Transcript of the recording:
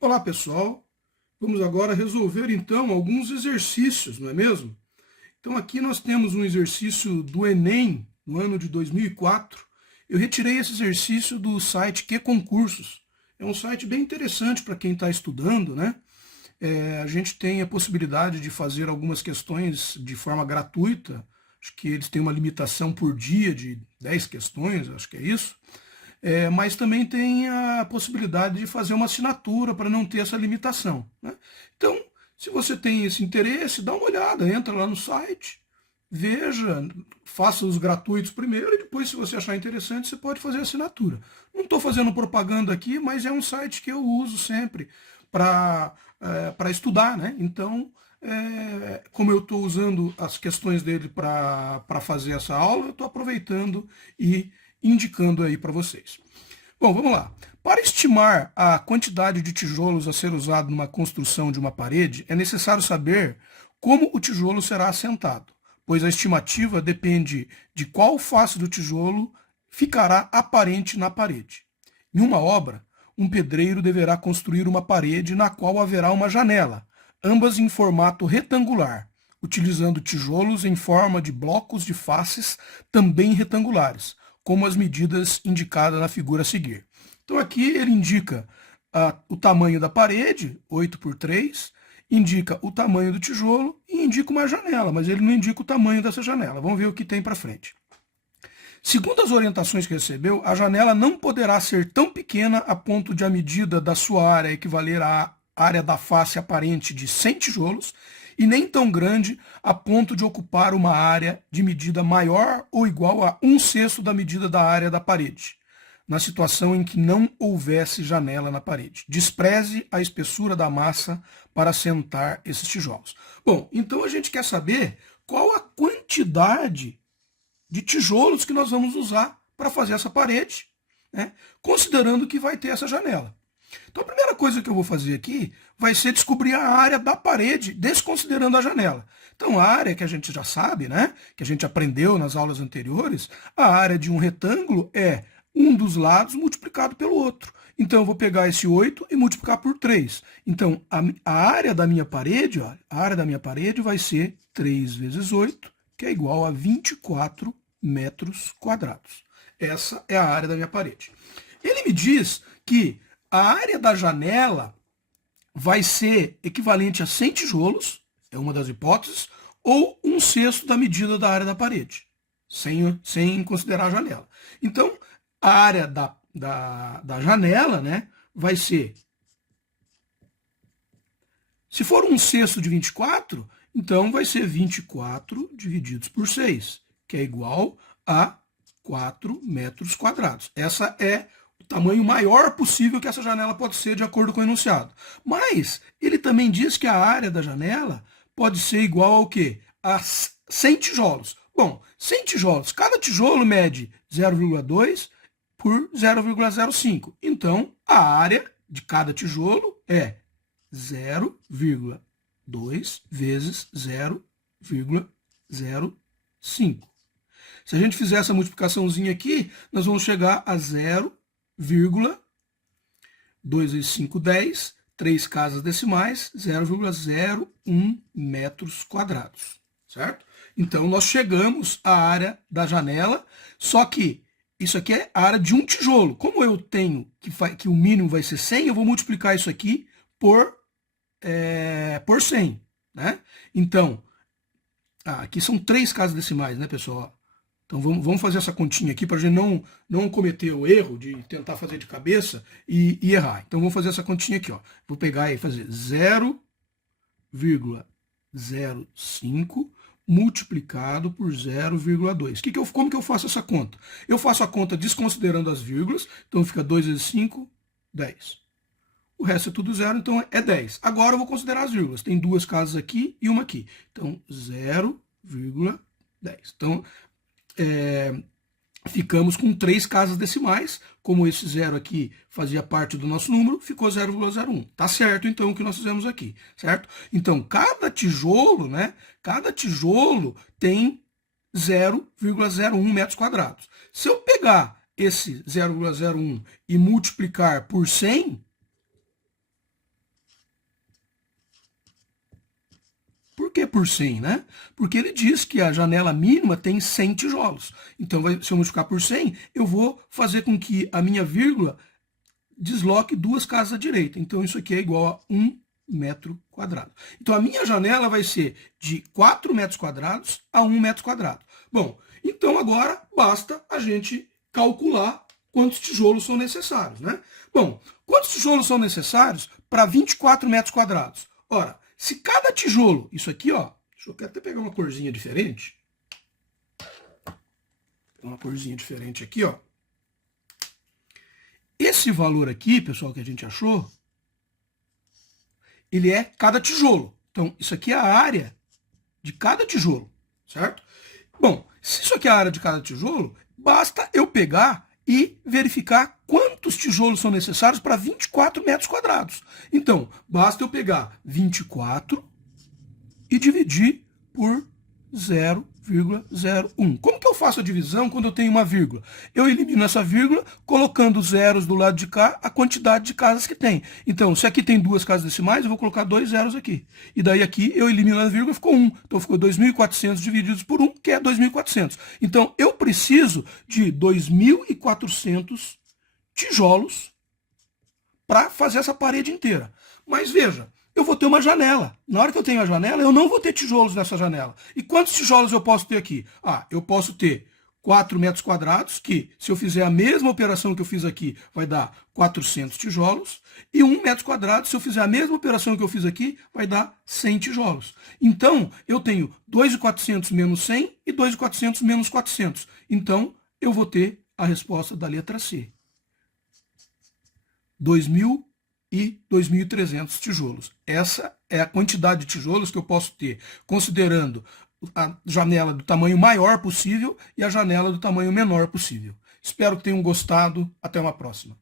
Olá, pessoal. Vamos agora resolver, então, alguns exercícios, não é mesmo? Então, aqui nós temos um exercício do Enem, no ano de 2004. Eu retirei esse exercício do site QConcursos. É um site bem interessante para quem está estudando, né? A gente tem a possibilidade de fazer algumas questões de forma gratuita. Acho que eles têm uma limitação por dia de 10 questões, acho que é isso. Mas também tem a possibilidade de fazer uma assinatura para não ter essa limitação, né? Então, se você tem esse interesse, dá uma olhada, entra lá no site, veja, faça os gratuitos primeiro e depois, se você achar interessante, você pode fazer a assinatura. Não estou fazendo propaganda aqui, mas é um site que eu uso sempre para estudar, né? Então, como eu estou usando as questões dele para fazer essa aula, eu estou aproveitando e indicando aí para vocês. Bom, vamos lá. Para estimar a quantidade de tijolos a ser usado numa construção de uma parede, é necessário saber como o tijolo será assentado, pois a estimativa depende de qual face do tijolo ficará aparente na parede. Em uma obra, um pedreiro deverá construir uma parede na qual haverá uma janela, ambas em formato retangular, utilizando tijolos em forma de blocos de faces também retangulares, como as medidas indicadas na figura a seguir. Então aqui ele indica o tamanho da parede, 8 por 3, indica o tamanho do tijolo e indica uma janela, mas ele não indica o tamanho dessa janela. Vamos ver o que tem para frente. Segundo as orientações que recebeu, a janela não poderá ser tão pequena a ponto de a medida da sua área equivaler à área da face aparente de 100 tijolos, e nem tão grande a ponto de ocupar uma área de medida maior ou igual a 1/6 da medida da área da parede, na situação em que não houvesse janela na parede. Despreze a espessura da massa para assentar esses tijolos. Bom, então a gente quer saber qual a quantidade de tijolos que nós vamos usar para fazer essa parede, né, considerando que vai ter essa janela. Então a primeira coisa que eu vou fazer aqui vai ser descobrir a área da parede, desconsiderando a janela. Então a área que a gente já sabe, né, que a gente aprendeu nas aulas anteriores, a área de um retângulo é um dos lados multiplicado pelo outro. Então eu vou pegar esse 8 e multiplicar por 3. Então a área da minha parede, ó, a área da minha parede vai ser 3 vezes 8, que é igual a 24 metros quadrados. Essa é a área da minha parede. Ele me diz que a área da janela vai ser equivalente a 100 tijolos, é uma das hipóteses, ou 1/6 da medida da área da parede, sem considerar a janela. Então, a área da janela, né, vai ser, se for 1/6 de 24, então vai ser 24 divididos por 6, que é igual a 4 metros quadrados. Essa é o tamanho maior possível que essa janela pode ser, de acordo com o enunciado. Mas ele também diz que a área da janela pode ser igual ao quê? A 100 tijolos. Bom, 100 tijolos, cada tijolo mede 0,2 por 0,05. Então, a área de cada tijolo é 0,2 vezes 0,05. Se a gente fizer essa multiplicaçãozinha aqui, nós vamos chegar a 0,2 vezes 5, 10, 3 casas decimais, 0,01 metros quadrados, certo? Então, nós chegamos à área da janela, só que isso aqui é a área de um tijolo. Como eu tenho que o mínimo vai ser 100, eu vou multiplicar isso aqui por 100, né? Então, aqui são 3 casas decimais, né, pessoal? Então vamos fazer essa continha aqui para a gente não cometer o erro de tentar fazer de cabeça e errar. Então vamos fazer essa continha aqui, ó. Vou pegar e fazer 0,05 multiplicado por 0,2. Como que eu faço essa conta? Eu faço a conta desconsiderando as vírgulas, então fica 2 vezes 5, 10. O resto é tudo zero, então é 10. Agora eu vou considerar as vírgulas. Tem 2 casas aqui e uma aqui. Então, 0,10. Então, ficamos com 3 casas decimais. Como esse zero aqui fazia parte do nosso número, ficou 0,01. Tá certo, então, o que nós fizemos aqui, certo? Então, cada tijolo, né? Cada tijolo tem 0,01 metros quadrados. Se eu pegar esse 0,01 e multiplicar por 100, Por que por 100, né? Porque ele diz que a janela mínima tem 100 tijolos. Então, se eu multiplicar por 100, eu vou fazer com que a minha vírgula desloque 2 casas à direita. Então, isso aqui é igual a 1 metro quadrado. Então, a minha janela vai ser de 4 metros quadrados a 1 metro quadrado. Bom, então agora basta a gente calcular quantos tijolos são necessários, né? Bom, quantos tijolos são necessários para 24 metros quadrados? Ora, se cada tijolo, isso aqui, ó, deixa eu até pegar uma corzinha diferente. Uma corzinha diferente aqui, ó. Esse valor aqui, pessoal, que a gente achou, ele é cada tijolo. Então, isso aqui é a área de cada tijolo, certo? Bom, se isso aqui é a área de cada tijolo, basta eu pegar e verificar quantos tijolos são necessários para 24 metros quadrados. Então, basta eu pegar 24 e dividir por 0,01. Como que eu faço a divisão quando eu tenho uma vírgula? Eu elimino essa vírgula colocando zeros do lado de cá, a quantidade de casas que tem. Então, se aqui tem 2 casas decimais, eu vou colocar 2 zeros aqui. E daí aqui eu elimino a vírgula, ficou 1. Então, ficou 2.400 divididos por 1, que é 2.400. Então, eu preciso de 2.400 tijolos para fazer essa parede inteira. Mas veja, eu vou ter uma janela. Na hora que eu tenho a janela, eu não vou ter tijolos nessa janela. E quantos tijolos eu posso ter aqui? Ah, eu posso ter 4 metros quadrados, que se eu fizer a mesma operação que eu fiz aqui, vai dar 400 tijolos. E 1 metro quadrado, se eu fizer a mesma operação que eu fiz aqui, vai dar 100 tijolos. Então, eu tenho 2.400 menos 100 e 2.400 menos 400. Então, eu vou ter a resposta da letra C. 2.000 e 2.300 tijolos. Essa é a quantidade de tijolos que eu posso ter, considerando a janela do tamanho maior possível e a janela do tamanho menor possível. Espero que tenham gostado. Até uma próxima.